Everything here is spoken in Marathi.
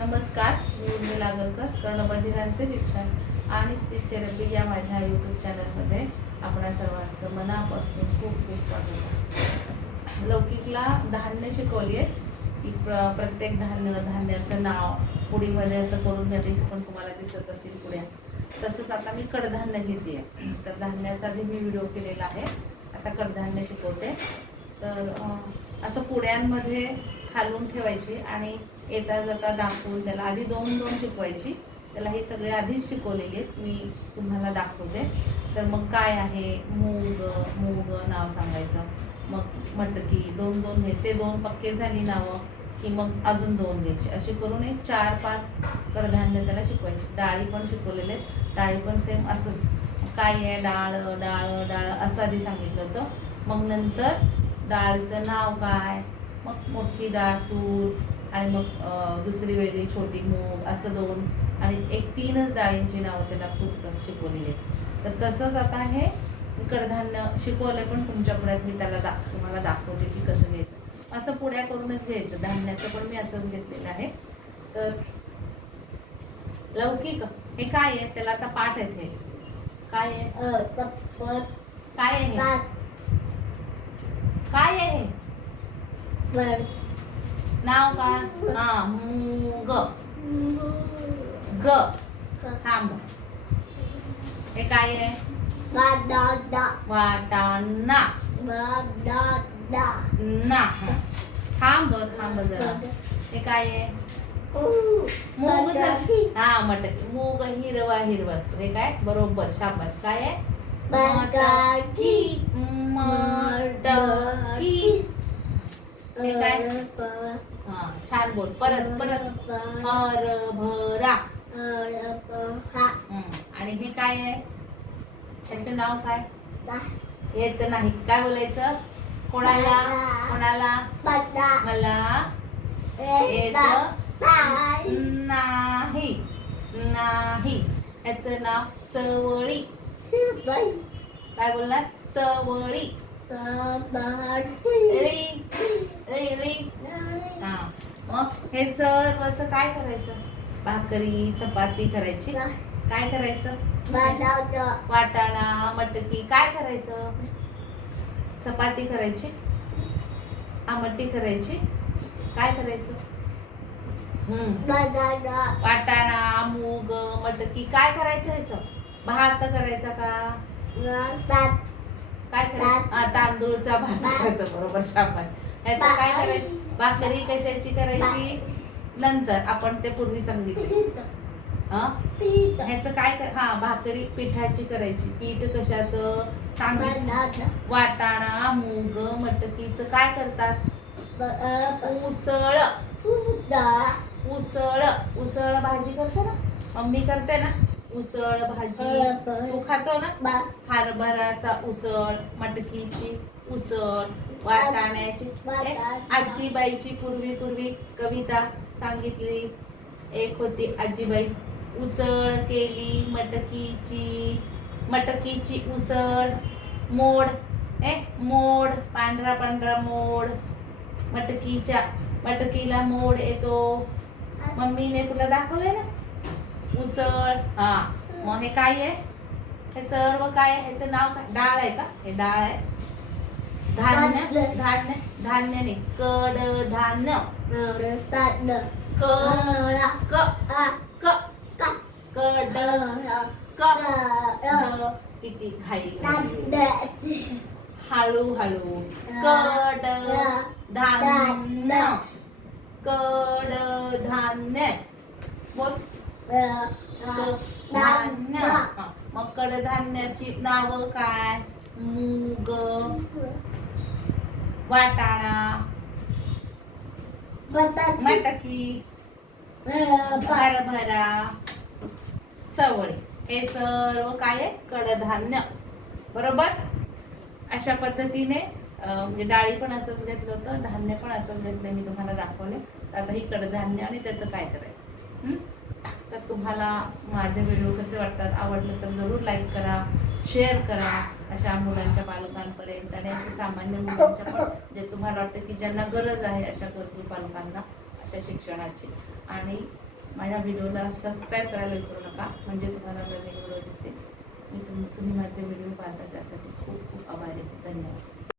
नमस्कार, मी उर्मिला आगरकर, कर्णबधिरांचे शिक्षण आणि स्पीच थेरपी या माझ्या यूट्यूब चॅनलमध्ये आपणा सर्वांचं मनापासून खूप खूप स्वागत आहे. लौकिकला धान्य शिकवली आहे की प्रत्येक धान्याचं नाव पुडीमध्ये असं करून घेते पण तुम्हाला दिसत असेल पुड्या. तसंच आता मी कडधान्य घेते आहे. तर धान्याचा आधी मी व्हिडिओ केलेला आहे, आता कडधान्य शिकवते. तर असं पुड्यांमध्ये खालून ठेवायची आणि येता जाता दाखवून त्याला आधी दोन दोन शिकवायची. त्याला हे सगळे आधीच शिकवलेले आहेत, मी तुम्हाला दाखवते. तर मग काय आहे, मूग मूग नाव सांगायचं, मग मटकी दोन दोन घेते, दोन पक्के झाली नावं की मग अजून दोन घ्यायची. अशी करून एक 4-5 कडधान्य त्याला शिकवायची. डाळी पण शिकवलेले आहेत, डाळी पण सेम असंच. काय आहे, डाळ डाळ डाळ असं आधी सांगितलं होतं. मग नंतर डाळचं नाव काय, मग मोठी डाळ तूर आणि मग दुसरी वेगळी छोटी मूग असं दोन आणि एक 3च डाळींची नावं त्याला तुर्तच शिकवलेली आहेत. तर तसंच आता हे कडधान्य शिकवलं पण तुमच्या पुढ्यात मी त्याला तुम्हाला दाखवते की कसं घ्यायचं. असं पुड्या करूनच घ्यायचं. धान्याचं पण मी असंच घेतलेलं आहे. तर लौकिक हे काय आहे, त्याला आता पाठ येते. काय आहे, काय आहे, काय आहे नाव का, हा मूग ग थांब. हे काय आहे, वाटाणा ना. थांब थांब जरा. हे काय आहे, मूग. हा मटकी. मूग हिरवा हिरवा असतो. हे काय, बरोबर, शाबास. काय आहे, मटकी मटकी. हे काय, हा छान बोल. परत परत, हरभरा. आणि हे काय आहे, त्याचं नाव काय येत नाही. काय बोलायचं, कोणाला कोणाला, मला येत नाही नाही. याचं नाव चवळी. काय बोलणार, चवळी. हा. मग हे सर्वच काय करायचं, भाकरी चपाती करायची. काय करायचं, वाटाणा मटकी. काय करायचं, चपाती करायची, आमटी करायची. काय करायचं, वाटाणा मूग मटकी. काय करायचं, ह्याचं भात करायचा का, काय करायचं, तांदूळचा भात करायचा. बरोबर, शाबास. ह्याचं काय करायचं, भाकरी कशाची करायची, नंतर आपण ते पूर्वी सांगितलं. ह्याचं काय हा भाकरी पिठाची करायची. पीठ कशाचं सांगितलं, वाटाणा मूग मटकीचं काय करतात, उसळ. उसळ उसळ भाजी करते ना, मम्मी करते ना उसळ भाजी. तू खातो ना, हरभराचा उसळ, मटकीची उसळ, वाटाण्याची. आजीबाईची पूर्वी कविता सांगितली. एक होती आजीबाई, उसळ केली मटकीची उसळ. मोड मोड, पांढरा पांढरा मोड. मटकीला मोड येतो. मम्मीने तुला दाखवलंय ना उसळ. हा, मग हे काय आहे, हे सर्व काय आहे, ह्याचं नाव काय, डाळ आहे का, हे डाळ आहे. धान्य धान्य धान्य नाही, कडधान्य. किती घाई, हळू हळू. कडधान्य कडधान्य बोल. धान्य. मग कडधान्याची नाव काय, मूग वाटाणा मटकी हरभरा चवळी. हे सर्व काय आहे, कडधान्य. बरोबर. अशा पद्धतीने म्हणजे डाळी पण असंच घेतलं होतं, धान्य पण असंच घेतलं, मी तुम्हाला दाखवले. आता ही कडधान्य आणि त्याचं काय करायचं. तर तुम्हाला माझे व्हिडिओ कसे वाटतात, आवडलं तर जरूर लाईक करा, शेअर करा अशा मुलांच्या पालकांपर्यंत आणि अशा सामान्य मुलांच्या पण, जे तुम्हाला वाटतं की ज्यांना गरज आहे अशा गरजू पालकांना अशा शिक्षणाची. आणि माझ्या व्हिडिओला सबस्क्राईब करायला विसरू नका, म्हणजे तुम्हाला नवीन व्हिडिओ दिसेल. तुम्ही माझे व्हिडिओ पाहता त्यासाठी खूप खूप आभारी आहे. धन्यवाद.